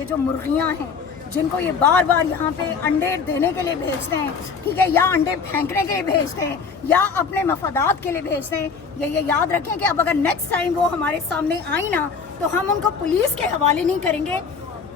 یہ جو مرغیاں ہیں جن کو یہ بار بار یہاں پہ انڈے دینے کے لیے بھیجتے ہیں، ٹھیک ہے، یا انڈے پھینکنے کے لیے بھیجتے ہیں یا اپنے مفادات کے لیے بھیجتے ہیں، یہ یاد رکھیں کہ اب اگر نیکسٹ ٹائم وہ ہمارے سامنے آئیں نا تو ہم ان کو پولیس کے حوالے نہیں کریں گے،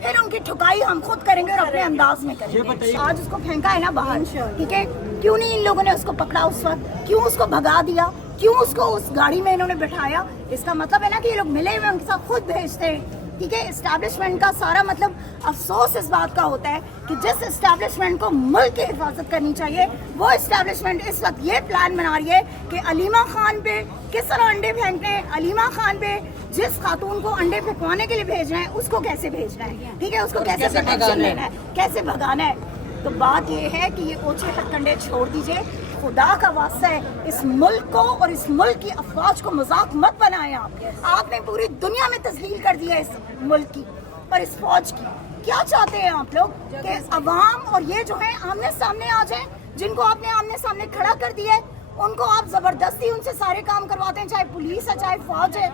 پھر ان کی ٹھکائی ہم خود کریں گے اور اپنے انداز میں کریں گے۔ آج اس کو پھینکا ہے نا باہر، ٹھیک ہے، کیوں نہیں ان لوگوں نے اس کو پکڑا اس وقت، کیوں اس کو بھگا دیا، کیوں اس کو اس گاڑی میں انہوں نے بٹھایا؟ اس کا مطلب ہے نا کہ یہ لوگ ملے ہوئے ان کے ساتھ خود بھیجتے ہیں، ٹھیک ہے۔ اسٹیبلشمنٹ کا سارا مطلب افسوس اس بات کا ہوتا ہے کہ جس اسٹیبلشمنٹ کو ملک کی حفاظت کرنی چاہیے وہ اسٹیبلشمنٹ اس وقت یہ پلان بنا رہی ہے کہ علیمہ خان پہ کس طرح انڈے پھینکنے ہیں، علیمہ خان پہ جس خاتون کو انڈے پھینکوانے کے لیے بھیجنا ہے اس کو کیسے بھیجنا ہے، ٹھیک ہے، اس کو کیسے پروٹیکشن لینا ہے، کیسے بھگانا ہے۔ تو بات یہ ہے کہ یہ اوچھے ہتھکنڈے چھوڑ دیجئے، خدا کا واسطہ ہے، اس ملک کو اور اس ملک کی افواج کو مذاق مت بنائیں۔ آپ نے پوری دنیا میں تذلیل کر دیا اس ملک کی اور اس فوج کی۔ کیا چاہتے ہیں آپ لوگ کہ عوام اور یہ جو ہے آمنے سامنے آ جائیں، جن کو آپ نے آمنے سامنے کھڑا کر دیا ہے ان کو آپ زبردستی ان سے سارے کام کرواتے ہیں، چاہے پولیس ہے چاہے فوج ہے،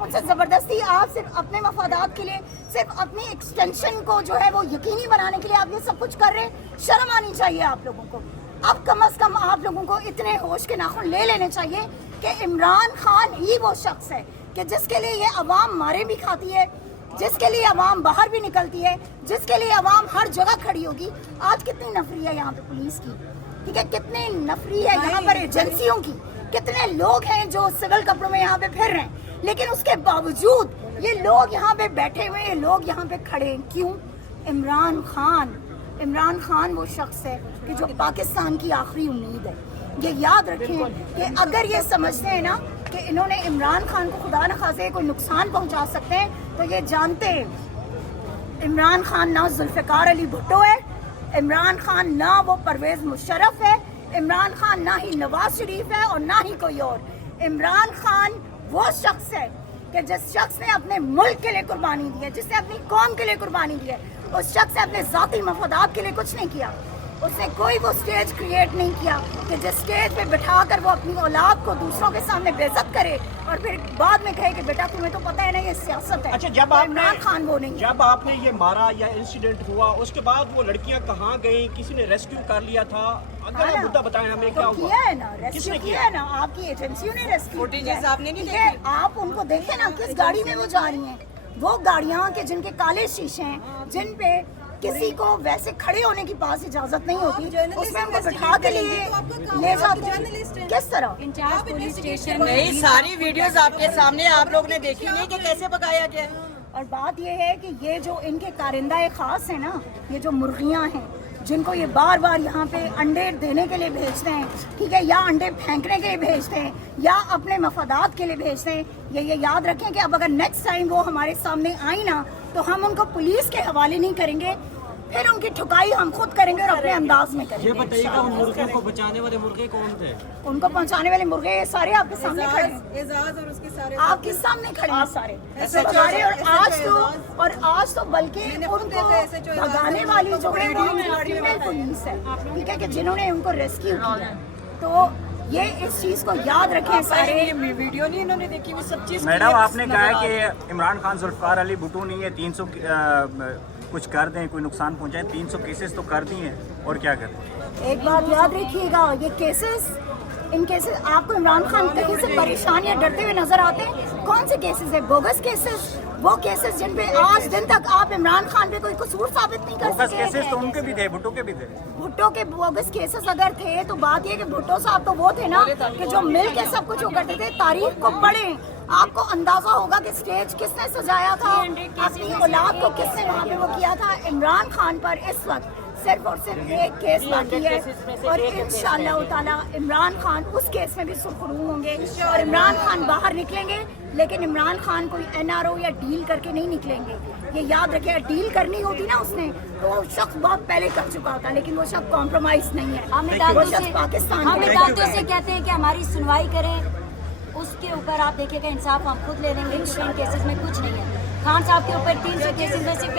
ان سے زبردستی آپ صرف اپنے مفادات کے لیے، صرف اپنی ایکسٹینشن کو جو ہے وہ یقینی بنانے کے لیے آپ یہ سب کچھ کر رہے ہیں۔ شرم آنی چاہیے آپ لوگوں کو۔ اب کم از کم آپ لوگوں کو اتنے ہوش کے ناخن لے لینے چاہیے کہ عمران خان ہی وہ شخص ہے کہ جس کے لیے یہ عوام مارے بھی کھاتی ہے، جس کے لیے عوام باہر بھی نکلتی ہے، جس کے لیے عوام ہر جگہ کھڑی ہوگی۔ آج کتنی نفری ہے یہاں پہ پولیس کی، ٹھیک ہے، کتنی نفری ہے یہاں پر ایجنسیوں کی، کتنے لوگ ہیں جو سول کپڑوں میں یہاں پہ پھر رہے ہیں، لیکن اس کے باوجود یہ لوگ یہاں پہ بیٹھے ہوئے ہیں، لوگ یہاں پہ کھڑے ہیں۔ کیوں؟ عمران خان وہ شخص ہے کہ جو پاکستان کی آخری امید ہے۔ یہ یاد رکھیں کہ اگر یہ سمجھتے ہیں نا کہ انہوں نے عمران خان کو خدا نخواستہ کوئی نقصان پہنچا سکتے ہیں تو یہ جانتے ہیں عمران خان نہ ذوالفقار علی بھٹو ہے، عمران خان نہ وہ پرویز مشرف ہے، عمران خان نہ ہی نواز شریف ہے اور نہ ہی کوئی اور۔ عمران خان وہ شخص ہے کہ جس شخص نے اپنے ملک کے لیے قربانی دی ہے، جس نے اپنی قوم کے لیے قربانی دی ہے، اس شخص نے اپنے ذاتی مفادات کے لیے کچھ نہیں کیا۔ اس نے کوئی وہ سٹیج کریٹ نہیں کیا کہ جس سٹیج پہ بٹھا کر وہ اپنی اولاد کو دوسروں کے سامنے بے عزت کرے اور پھر بعد میں کہے کہ بیٹا تمہیں تو پتہ ہے نا یہ سیاست ہے۔ اچھا، جب عمران خان وہ نہیں، جب آپ نے یہ مارا یا انسیڈنٹ ہوا اس کے بعد وہ لڑکیاں کہاں گئیں؟ کسی نے ریسکیو کر لیا تھا؟ اگر آپ مدعا بتائیں ہمیں کیا ہوا؟ کیا ہے نا، ریسکیو کیا ہے نا، آپ کی ایجنسیوں نے ریسکیو کیا ہے، ٹھیک ہے۔ آپ ان کو دیکھیں نا کس گاڑی میں وہ جا رہی ہیں، وہ گاڑیاں کہ جن کے کالے شیشے ہیں، جن پہ کسی کو ویسے کھڑے ہونے کی پاس اجازت نہیں ہوتی، اس میں ان کو بٹھا کے لے جاتے ہیں۔ کس طرح؟ نہیں، ساری ویڈیوز آپ کے سامنے آپ لوگ نے دیکھی نہیں کہ کیسے پکایا گیا۔ اور بات یہ ہے کہ یہ جو ان کے کارندہ خاص ہیں نا، یہ جو مرغیاں ہیں جن کو یہ بار بار یہاں پہ انڈے دینے کے لیے بھیجتے ہیں، ٹھیک ہے، یا انڈے پھینکنے کے لیے بھیجتے ہیں یا اپنے مفادات کے لیے بھیجتے ہیں، یہ یاد رکھیں کہ اب اگر نیکسٹ ٹائم وہ ہمارے سامنے آئیں نا تو ہم ان کو پولیس کے حوالے نہیں کریں گے، پھر ان کی ٹھکائی ہم خود کریں گے اور اپنے انداز میں کریں گے۔ یہ بتائیے کہ ان مرغیوں کو بچانے والے مرغے کون تھے؟ ان کو پہنچانے والے مرغے یہ سارے آپ کے سامنے کھڑے ہیں، اعزاز اور اس کے سارے آپ کے سامنے کھڑے ہیں سارے۔ اور آج تو بلکہ ان کو بھگانے والی جو ہے وہ فیمیل پولیس ہے، ٹھیک ہے، کہ جنہوں نے ان کو ریسکیو کیا۔ تو یہ اس چیز کو یاد رکھیں سارے۔ ویڈیو نہیں انہوں نے دیکھی ہوئی سب چیز۔ میڈم آپ نے کہا ہے کہ عمران خان ذوالفقار علی بھٹو نہیں ہے، 300 کچھ کر دیں، کوئی نقصان پہنچائے، 300 کیسز تو کر دی ہیں، اور کیا کریں؟ ایک بات یاد رکھیے گا، یہ کیسز، ان کیسز آپ کو عمران خان کہیں سے پریشان یا ڈرتے ہوئے نظر آتے ہیں؟ کون سے کیسز ہیں؟ بوگس کیسز، وہ کیسز جن پہ آج دن تک آپ عمران خان پہ کوئی قصور ثابت نہیں کر بوگس سکے۔ کیسز تو ان کے بھی تھے، بھٹو کے بھی تھے۔ بھٹو کے بوگس کیسز اگر تھے تو بات یہ کہ بھٹو صاحب تو وہ تھے نا کہ جو مل کے سب کچھ وہ کرتے تھے۔ تاریخ کو پڑھیں، آپ کو اندازہ ہوگا کہ سٹیج کس نے سجایا تھا، اپنی اولاد کو کس نے وہاں پہ وہ کیا تھا۔ عمران خان پر اس وقت صرف اور صرف ایک کیس باقی ہے اور انشاءاللہ تعالی عمران خان اس کیس میں بھی سرخرو ہوں گے اور عمران خان باہر نکلیں گے، لیکن عمران خان کوئی NRO یا ڈیل کر کے نہیں نکلیں گے۔ یہ یاد رکھیں، ڈیل کرنی ہوتی نا اس نے تو وہ شخص بہت پہلے کر چکا ہوتا، لیکن وہ شخص کمپرومائز نہیں ہے، وہ شخص پاکستان ہم عدالتوں سے کہتے ہیں کہ ہماری سنوائی کریں، اس کے اوپر آپ دیکھیں گا انصاف ہم خود لے لیں گے، کیونکہ ان کیسز میں کچھ نہیں ہے۔ خان صاحب کے اوپر 300 کیسز میں صرف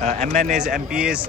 MNAs MPAs